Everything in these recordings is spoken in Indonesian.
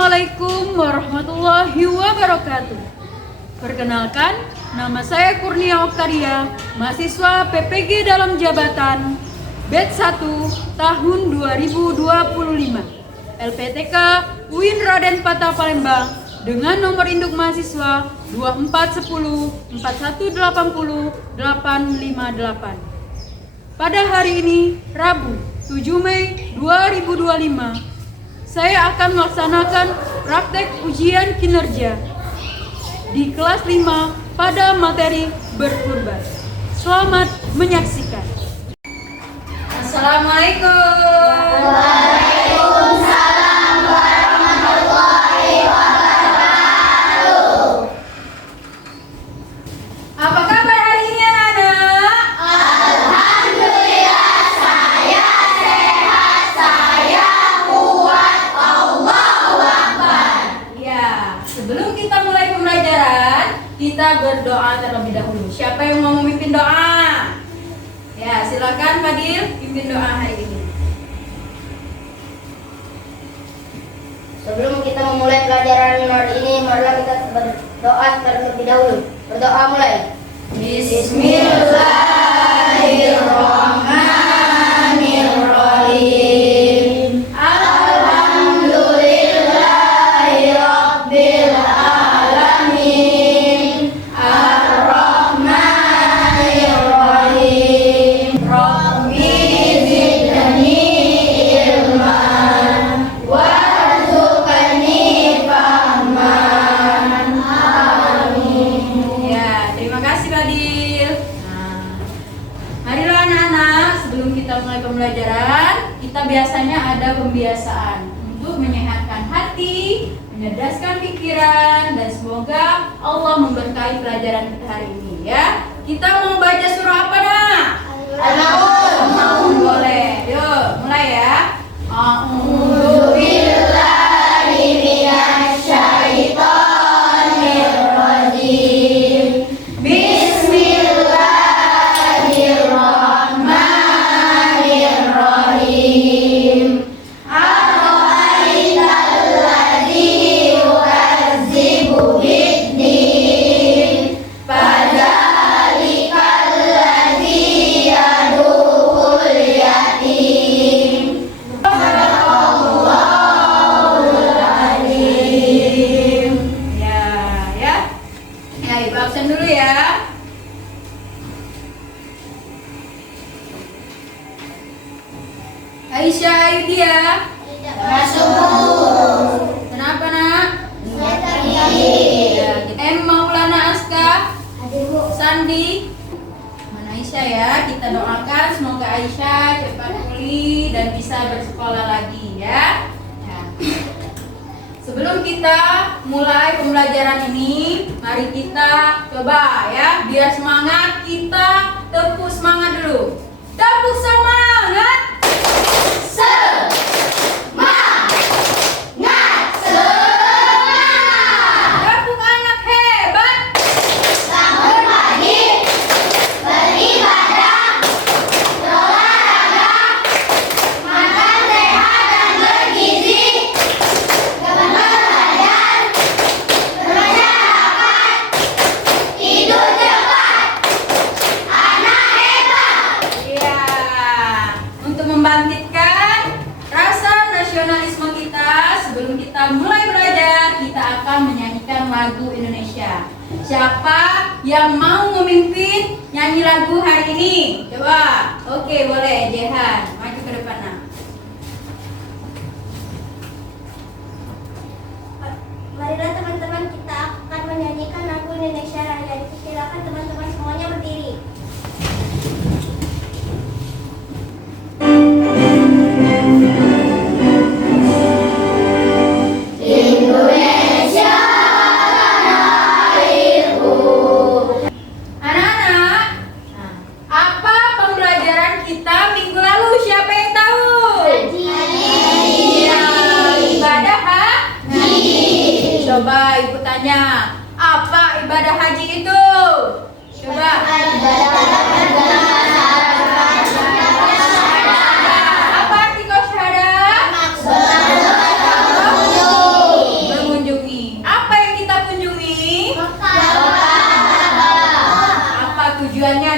Assalamualaikum warahmatullahi wabarakatuh. Perkenalkan, nama saya Kurnia Oktaria, mahasiswa PPG dalam jabatan Batch 1 tahun 2025, LPTK UIN Raden Patah Palembang dengan nomor induk mahasiswa 2410 4180 858. Pada hari ini, Rabu 7 Mei 2025, saya akan melaksanakan praktek ujian kinerja di kelas 5 pada materi berkurban. Selamat menyaksikan. Assalamualaikum. Waalaikumsalam warahmatullahi wabarakatuh. Apa kabar hari ini anak-anak? Alhamdulillah, saya sehat, saya kuat. Allahu Akbar. Ya, sebelum kita mulai pembelajaran, kita berdoa terlebih dahulu. Siapa yang mau memimpin doa? Ya, silakan Fadil pimpin doa hari ini. Sebelum kita memulai pelajaran hari ini, marilah kita berdoa terlebih dahulu. Berdoa mulai. Bismillahirrahmanirrahim. Alhamdulillahirabbil alamin. Ar-Rahmanirrahim. Rabbi zidni ilman warzuqni fahman. Amin. Ya, terima kasih Fadil. Marilah anak-anak, sebelum kita mulai pembelajaran, kita biasanya ada pembiasaan untuk menyehatkan hati, menyerdaskan pikiran, dan semoga Allah memberkahi pelajaran kita hari ini ya. Kita mau baca surah apa nak? Al-Maun. Boleh. Yuk, mulai ya. A'udzu billahi minasyaitonir rajim. Bismillahirrahmanirrahim. Ara'aital ladzi yukazzibu bid-din, fadzalikal ladzi yad'ul yatim. Sadaqallahul azim. Ya, ya. Ya, Ibu absen dulu ya. Aisyah Ayudia. Masuk. Kenapa nak? Saya Ya, M Maulana Aska. Sandi. Mana Aisyah ya? Kita doakan semoga Aisyah cepat pulih dan bisa bersekolah lagi ya. Ya. Sebelum kita mulai pembelajaran ini, mari kita coba ya, biar semangat kita tepuk semangat dulu. Tepuk semangat. Tepuk anak hebat. Bangun pagi, beribadah, berolahraga, makan sehat dan bergizi, belajar, bermasyarakat, tidur cepat, anak hebat. Iya. Untuk membangkitkan rasa nasionalisme kita, sebelum kita mulai belajar, kita akan menyanyikan lagu Indonesia. Siapa yang mau memimpin nyanyi lagu hari ini? Coba. Oke, boleh. Jehan, maju ke depan nak. Marilah teman-teman, kita akan menyanyikan lagu Indonesia Raya. Silakan teman-teman semuanya berdiri. Indonesia tanah airku. Anak-anak, apa pembelajaran kita minggu lalu? Siapa yang tahu? Iya, ibadah haji. Coba ibu tanya, apa ibadah haji itu? Coba. Apa arti qausyahadah?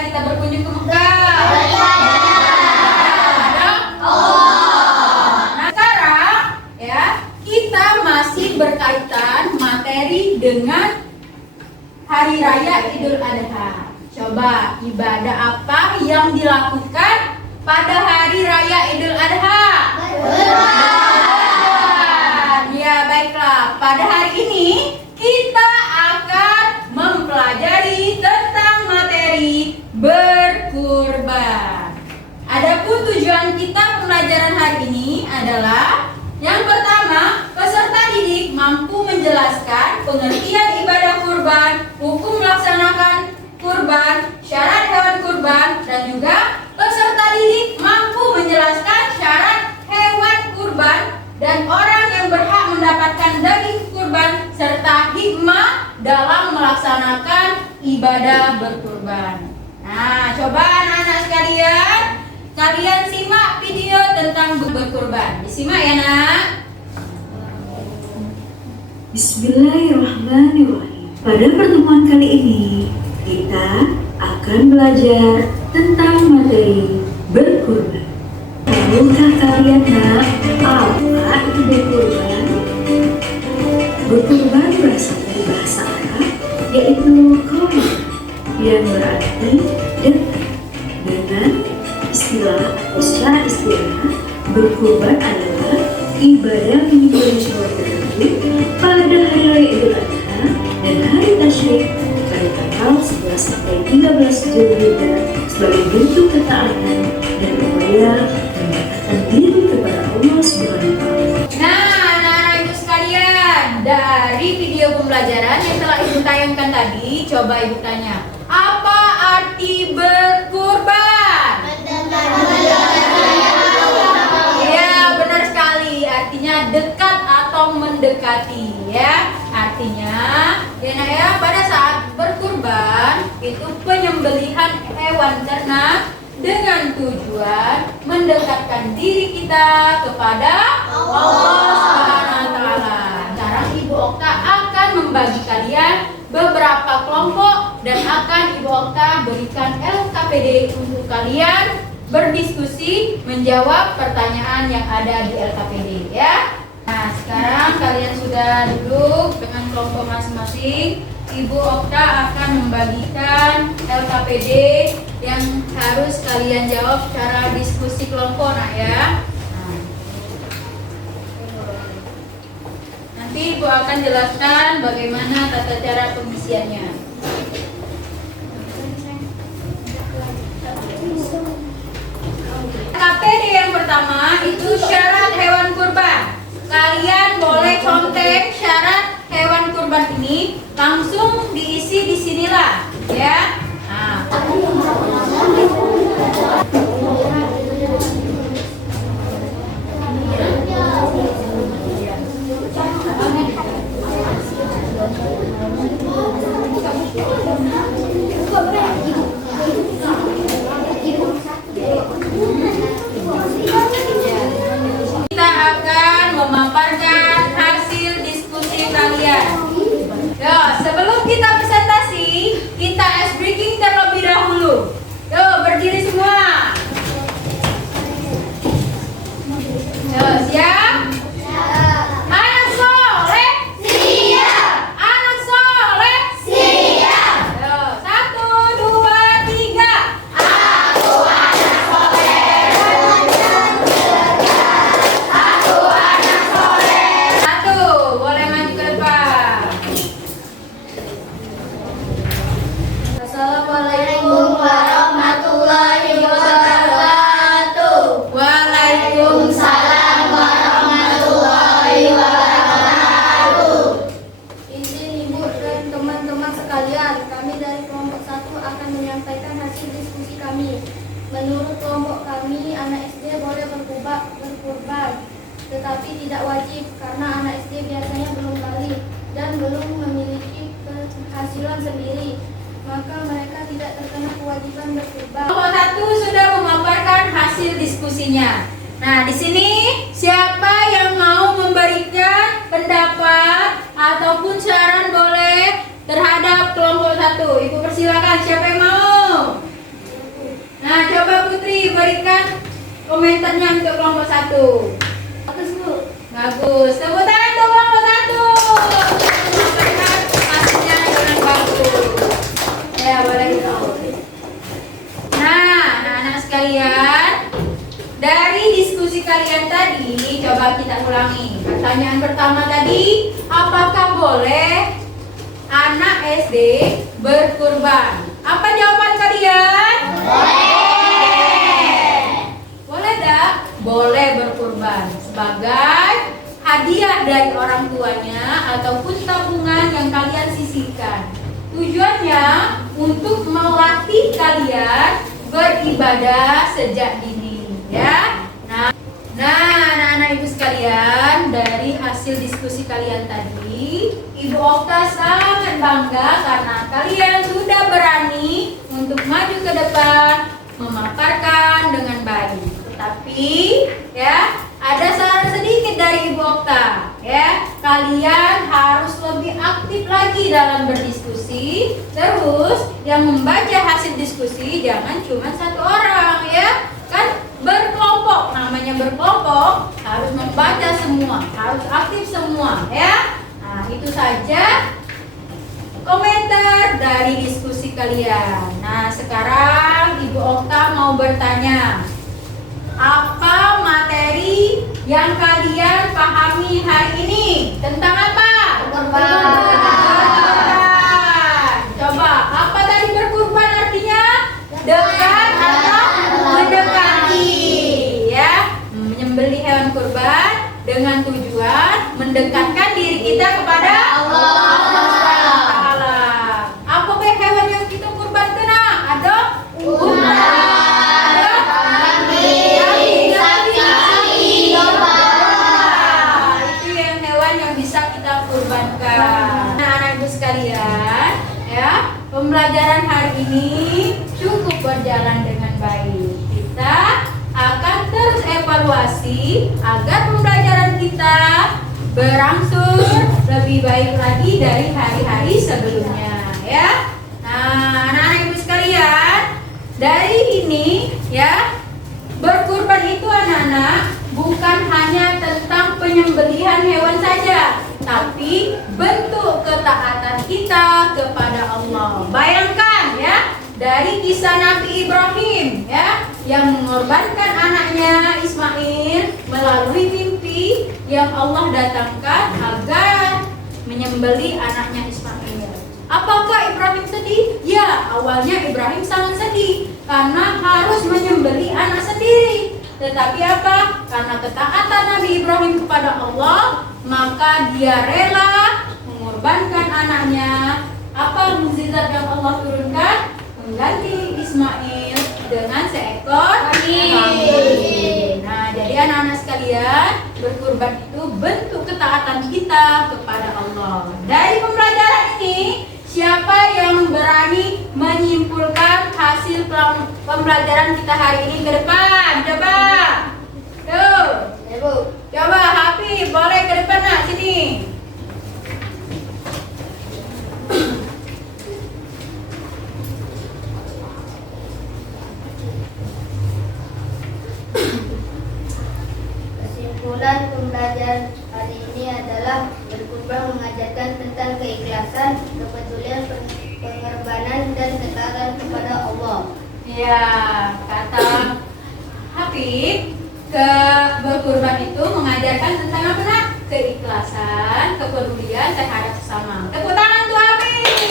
kita berkunjung ke Mekah? Nah, sekarang ya, kita masih berkaitan materi dengan Hari Raya Idul Adha. Coba ibadah apa yang dilakukan pada Hari Raya Idul Adha? Ya, baiklah. Pada hari ini kita akan mempelajari tentang materi berkurban. Adapun tujuan kita pembelajaran hari ini adalah yang pertama, peserta didik mampu menjelaskan pengertian ibadah kurban, hukum melaksanakan kurban, syarat hewan kurban, dan juga peserta didik mampu menjelaskan syarat hewan kurban dan orang yang berhak mendapatkan daging kurban serta hikmah dalam melaksanakan ibadah berkurban. Nah, coba anak-anak sekalian, kalian simak video tentang berkurban. Disimak ya, Nak. Bismillahirrahmanirrahim. Pada pertemuan kali ini, kita akan belajar tentang materi berkurban. Tahukah kalian, Nak, apa itu berkurban? Berkurban berasal dari bahasa Arab, yaitu korban, yang berarti dekat. Dengan istilah atau secara istilah, berkurban adalah ibadah menyembelih hewan tertentu pada hari raya Idul Adha dan hari Tasyrik pada tanggal 11 sampai 13 Zulhijjah sebagai bentuk ketaatan dan upaya mendekatkan diri kepada Allah Subhanahu wa Ta'ala. Nah, anak-anak ibu sekalian, dari video pembelajaran yang telah ibu tayangkan tadi, coba ibu tanya, apa arti berkurban? Ya, benar sekali. Artinya dekat atau mendekati, ya. Artinya, ya Nak ya, pada saat berkurban itu penyembelihan hewan ternak dengan tujuan mendekatkan diri kita kepada Allah Subhanahu wa Ta'ala. Sekarang Ibu Okta akan membagi kalian beberapa kelompok dan akan Ibu Okta berikan LKPD untuk kalian berdiskusi menjawab pertanyaan yang ada di LKPD, ya. Nah, sekarang kalian sudah duduk dengan kelompok masing-masing. Ibu Okta akan membagikan LKPD yang harus kalian jawab secara diskusi kelompok, Nak ya. Nah, nanti Ibu akan jelaskan bagaimana tata cara pengisiannya. LKPD yang pertama itu syarat hewan kurban. Kalian boleh contek syarat hewan kurban ini, langsung diisi di sinilah, ya. Nah. Kita akan memaparkan hasil diskusi kalian. Yo, sebelum kita presentasi, kita ice breaking terlebih dahulu. Yo, berdiri semua. Yo, siap? Anak soleh? Siap. Anak soleh? Siap. Yo, 1, 2, 3. Aku anak soleh. Aku anak soleh. 1, boleh maju ke depan. Assalamualaikum warahmatullahi wabarakatuh. Waalaikumsalam warahmatullahi wabarakatuh. Izin Ibu dan teman-teman sekalian, kami dari kelompok 1 akan menyampaikan hasil diskusi kami. Menurut kelompok kami, anak SD boleh berkurban, tetapi tidak wajib karena anak SD biasanya belum balik dan belum memiliki penghasilan sendiri. Maka mereka tidak terkena kewajiban berkurban. Kelompok 1 sudah memaparkan hasil diskusinya. Nah, di sini siapa yang mau memberikan pendapat ataupun saran boleh terhadap kelompok 1? Ibu persilakan, siapa yang mau? komentarnya untuk kelompok 1? Bagus, Bu. Bagus. Tepuk tangan untuk kelompok 1. Melakukan hasilnya dengan bagus. Ya, boleh ditaruh. Nah, anak-anak sekalian, dari diskusi kalian tadi, coba kita ulangi. Pertanyaan pertama tadi, apakah boleh anak SD berkurban? Apa jawaban kalian? Boleh tak? Boleh berkurban sebagai hadiah dari orang tuanya ataupun tabungan yang kalian sisihkan. Tujuannya untuk melatih kalian beribadah sejak dini, ya. Nah, anak-anak ibu sekalian, dari hasil diskusi kalian tadi, Ibu Okta sangat bangga karena kalian sudah berani untuk maju ke depan, memaparkan dengan baik. Tetapi, ya, ada saran sedikit dari Ibu Okta, ya. Kalian harus lebih aktif lagi dalam berdiskusi. Terus, yang membaca hasil diskusi jangan cuma satu orang, ya. Kan berkelompok, namanya berkelompok, harus membaca semua, harus aktif semua, ya. Nah, itu saja komentar dari diskusi kalian. Nah, sekarang Ibu Okta mau bertanya, apa materi yang kalian pahami hari ini? Tentang apa? Berkurban. Coba, apa tadi berkurban artinya? Dekat atau mendekati, ya. Menyembelih hewan kurban dengan tujuan mendekatkan diri kita kepada Allah Subhanahu wa taala. Apa hewan yang kita kurbankan? Ada unta, ada kambing, sapi, domba. Itu yang hewan yang bisa kita kurbankan. Nah, anak ibu sekalian, ya, pembelajaran hari ini cukup berjalan dengan baik. Kita akan terus evaluasi agar pembelajaran kita berangsur lebih baik lagi dari hari-hari sebelumnya, ya. Nah, anak-anak ibu sekalian, dari ini, ya, berkurban itu anak-anak bukan hanya tentang penyembelihan hewan saja, tapi bentuk ketaatan kita kepada Allah. Bayangkan, ya, dari kisah Nabi Ibrahim, ya, yang mengorbankan anaknya Ismail melalui mimpi yang Allah datangkan agar menyembelih anaknya Ismail. Apakah Ibrahim sedih? Ya, awalnya Ibrahim sangat sedih karena harus menyembelih anak sendiri. Tetapi apa? Karena ketaatan Nabi Ibrahim kepada Allah, maka dia rela mengorbankan anaknya. Apa mukjizat yang Allah turunkan? Mengganti Ismail dengan seekor kambing. Nah, jadi anak-anak sekalian, berkurban itu bentuk ketaatan kita kepada Allah. Dari pembelajaran ini, siapa yang berani menyimpulkan hasil pembelajaran kita hari ini ke depan? Coba. Tuh. Coba Habib, boleh ke depan nak, sini. Kesimpulan pembelajaran hari ini adalah berkurban mengajarkan tentang keikhlasan, kepedulian, pengorbanan, dan ketaatan kepada Allah. Ya, kata Habib, berkurban itu mengajarkan tentang apa nak? Keikhlasan, kepedulian terhadap sesama. Tepuk tangan untuk Habib.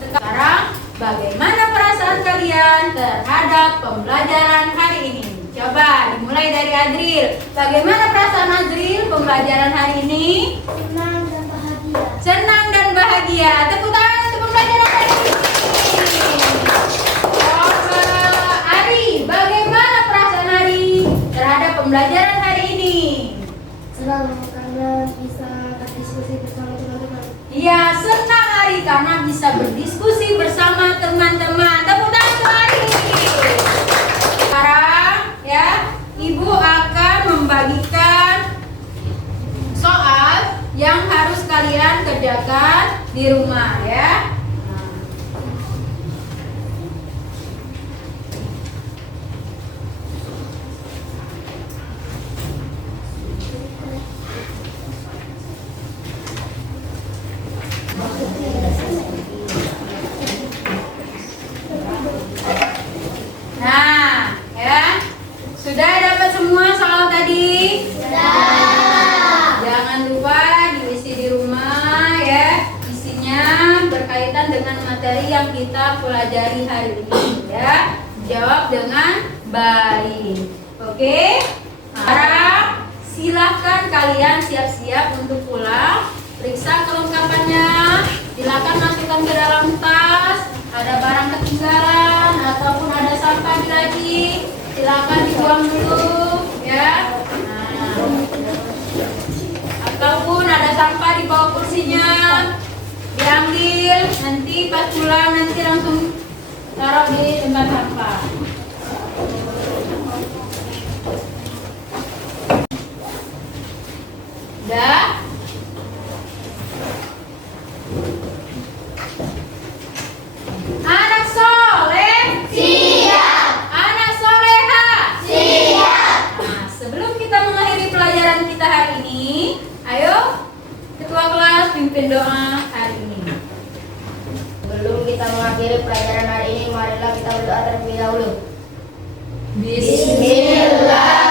Sekarang, bagaimana perasaan kalian terhadap pembelajaran hari ini? Coba dimulai dari Adril. Bagaimana perasaan Adril pembelajaran hari ini? Senang dan bahagia. Senang dan bahagia. Tepuk tangan untuk pembelajaran hari ini. Coba Ari, bagaimana perasaan Ari terhadap pembelajaran hari ini? Senang karena bisa berdiskusi bersama teman-teman. Iya, senang Ari karena bisa berdiskusi bersama teman-teman. Tepuk tangan untuk Ari. Sekarang, ya, Ibu akan membagikan soal yang harus kalian kerjakan di rumah, ya. yang kita pelajari hari ini ya. Jawab dengan baik. Oke? Sekarang silakan kalian siap-siap untuk pulang. Periksa kelengkapannya. Silakan masukkan ke dalam tas. Ada barang ketinggalan ataupun ada sampah lagi, silakan dibuang dulu ya. Ataupun ada sampah di bawah kursinya, diambil. Nanti pas pulang nanti langsung taruh di tempat sampah. Udah? Anak soleh? Siap. Anak soleha? Siap. Nah, sebelum kita mengakhiri pelajaran kita hari ini, ayo ketua kelas pimpin doa hari ini. Sebelum kita mengakhiri pelajaran hari ini, marilah kita berdoa terlebih dahulu. Bismillah.